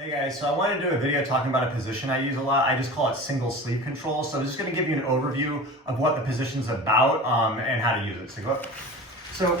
Hey guys, so I wanted to do a video talking about a position I use a lot. I just call it single sleeve control. So I'm just going to give you an overview of what the position's about and how to use it. So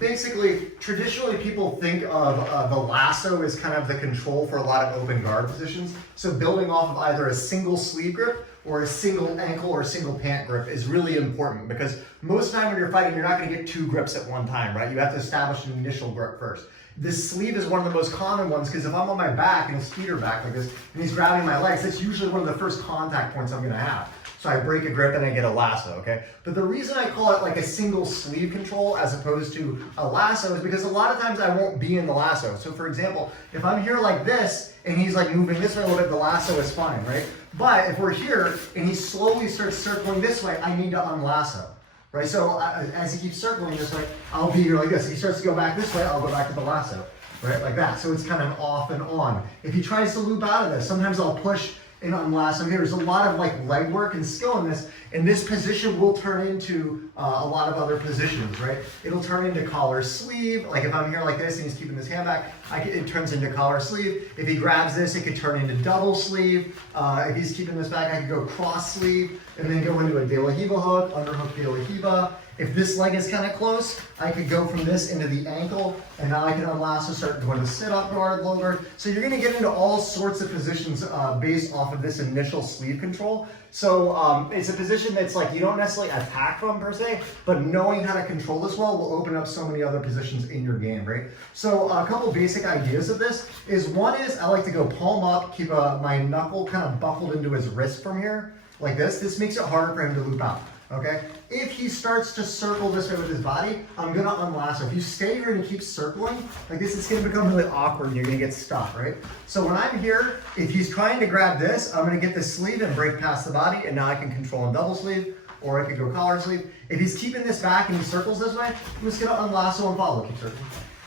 basically, traditionally people think of the lasso as kind of the control for a lot of open guard positions. So building off of either a single sleeve grip or a single ankle or a single pant grip is really important because most of the time when you're fighting, you're not going to get two grips at one time, right? You have to establish an initial grip first. This sleeve is one of the most common ones because if I'm on my back and his feet are back like this and he's grabbing my legs, that's usually one of the first contact points I'm going to have. So I break a grip and I get a lasso, okay? But the reason I call it like a single sleeve control as opposed to a lasso is because a lot of times I won't be in the lasso. So for example, if I'm here like this and he's like moving this way a little bit, the lasso is fine, right? But if we're here and he slowly starts circling this way, I need to unlasso. Right, so as he keeps circling this way, I'll be here like this. If he starts to go back this way, I'll go back to the lasso, right, like that. So it's kind of off and on. If he tries to loop out of this, sometimes I'll push and unlasso here. There's a lot of like leg work and skill in this, and this position will turn into a lot of other positions, right? It'll turn into collar sleeve. Like if I'm here like this and he's keeping his hand back, it turns into collar sleeve. If he grabs this, it could turn into double sleeve. If he's keeping this back, I could go cross sleeve and then go into a de la hiva hook, underhook de la hiva. If this leg is kind of close, I could go from this into the ankle, and now I can unlasso, start going to sit-up guard, low guard. So you're going to get into all sorts of positions based off of this initial sleeve control. So it's a position that's like you don't necessarily attack from per se, but knowing how to control this well will open up so many other positions in your game, right? So a couple basic ideas of this is one is I like to go palm up, keep my knuckle kind of buckled into his wrist from here, like this. This makes it harder for him to loop out. Okay, if he starts to circle this way with his body, I'm gonna unlasso. If you stay here and he keeps circling like this, it's gonna become really awkward and you're gonna get stuck, right? So when I'm here, if he's trying to grab this, I'm gonna get this sleeve and break past the body, and now I can control a double sleeve, or I could go collar sleeve. If he's keeping this back and he circles this way, I'm just gonna unlasso and follow, keep circling,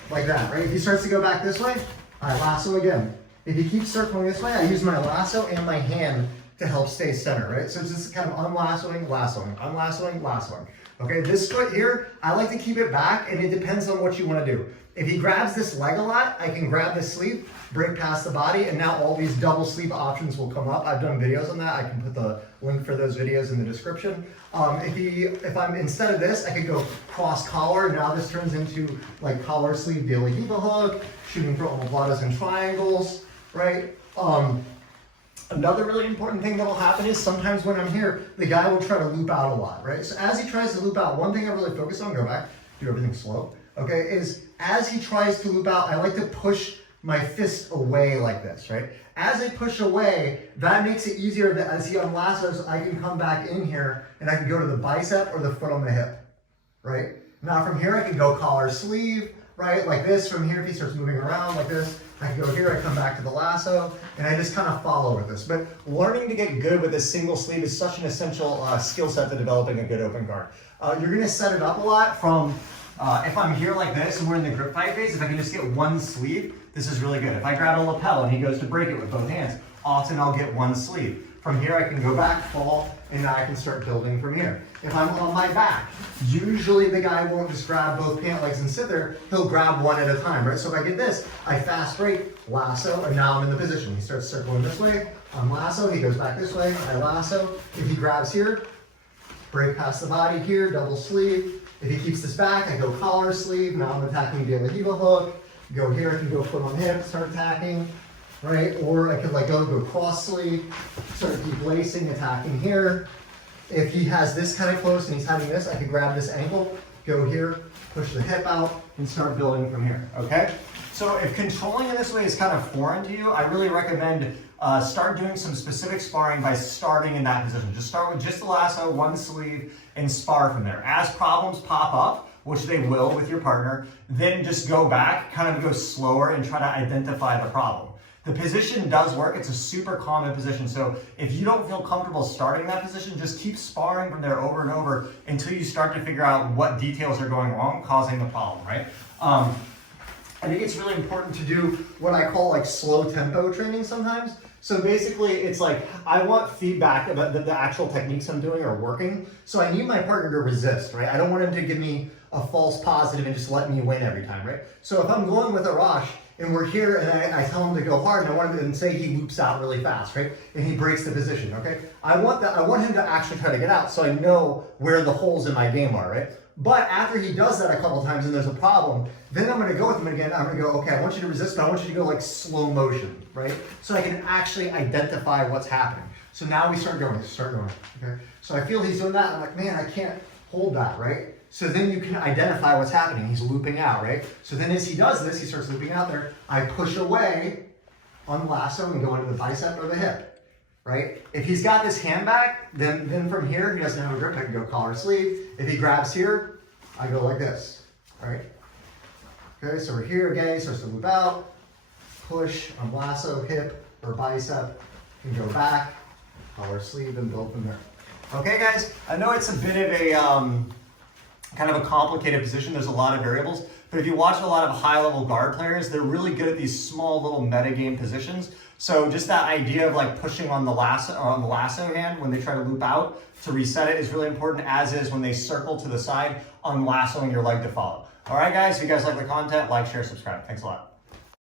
like that, right? If he starts to go back this way, I lasso again. If he keeps circling this way, I use my lasso and my hand to help stay center, right? So it's just kind of unlassoing, lassoing, unlassoing, lassoing. Okay, this foot here, I like to keep it back, and it depends on what you want to do. If he grabs this leg a lot, I can grab this sleeve, break past the body, and now all these double sleeve options will come up. I've done videos on that. I can put the link for those videos in the description. If I'm instead of this, I could go cross collar. Now this turns into like collar sleeve de la hiva hook, shooting for omoplatas and triangles, right? Another really important thing that will happen is sometimes when I'm here, the guy will try to loop out a lot, right? So as he tries to loop out, one thing I really focus on, go back, do everything slow, okay, is as he tries to loop out, I like to push my fist away like this, right? As I push away, that makes it easier that as he unlassos, I can come back in here and I can go to the bicep or the foot on the hip, right? Now from here, I can go collar sleeve, right? Like this. From here, if he starts moving around like this, I can go here, I come back to the lasso, and I just kind of follow with this. But learning to get good with this single sleeve is such an essential skill set to developing a good open guard. You're gonna set it up a lot from, if I'm here like this and we're in the grip fight phase, if I can just get one sleeve, this is really good. If I grab a lapel and he goes to break it with both hands, often I'll get one sleeve. From here, I can go back, fall, and now I can start building from here. If I'm on my back, usually the guy won't just grab both pant legs and sit there, he'll grab one at a time, right? So if I get this, I fast break, lasso, and now I'm in the position. He starts circling this way, lasso, he goes back this way, I lasso. If he grabs here, break past the body here, double sleeve. If he keeps this back, I go collar sleeve, now I'm attacking de la hiva hook. Go here, I can go foot on hip, start attacking. Right, or I could like go cross sleeve, start deep lacing, attacking here. If he has this kind of close and he's having this, I could grab this ankle, go here, push the hip out, and start building from here, okay? So if controlling in this way is kind of foreign to you, I really recommend start doing some specific sparring by starting in that position. Just start with just the lasso, one sleeve, and spar from there. As problems pop up, which they will with your partner, then just go back, kind of go slower and try to identify the problem. The position does work. It's a super common position. So if you don't feel comfortable starting that position, just keep sparring from there over and over until you start to figure out what details are going wrong, causing the problem, right? I think it's really important to do what I call like slow tempo training sometimes. So basically it's like, I want feedback about the actual techniques I'm doing are working. So I need my partner to resist, right? I don't want him to give me a false positive and just let me win every time, right? So if I'm going with Arash and we're here, and I tell him to go hard, and I want him to, and say he loops out really fast, right? And he breaks the position, okay? I want him to actually try to get out so I know where the holes in my game are, right? But after he does that a couple times and there's a problem, then I'm gonna go with him again. I'm gonna go, okay, I want you to resist, but I want you to go like slow motion, right? So I can actually identify what's happening. So now we start going, okay? So I feel he's doing that, I'm like, man, I can't hold that, right? So then you can identify what's happening. He's looping out, right? So then as he does this, he starts looping out there. I push away on the lasso and go into the bicep or the hip, right? If he's got this hand back, then from here, he doesn't have a grip, I can go collar sleeve. If he grabs here, I go like this, all right? Okay, so we're here again, he starts to loop out, push on lasso, hip or bicep, and go back, collar sleeve, and build from there. Okay guys, I know it's a bit of a, kind of a complicated position. There's a lot of variables, but if you watch a lot of high-level guard players, they're really good at these small little metagame positions. So just that idea of like pushing on the lasso hand when they try to loop out to reset it is really important, as is when they circle to the side, unlassoing your leg to follow. All right, guys, if you guys like the content, like, share, subscribe. Thanks a lot.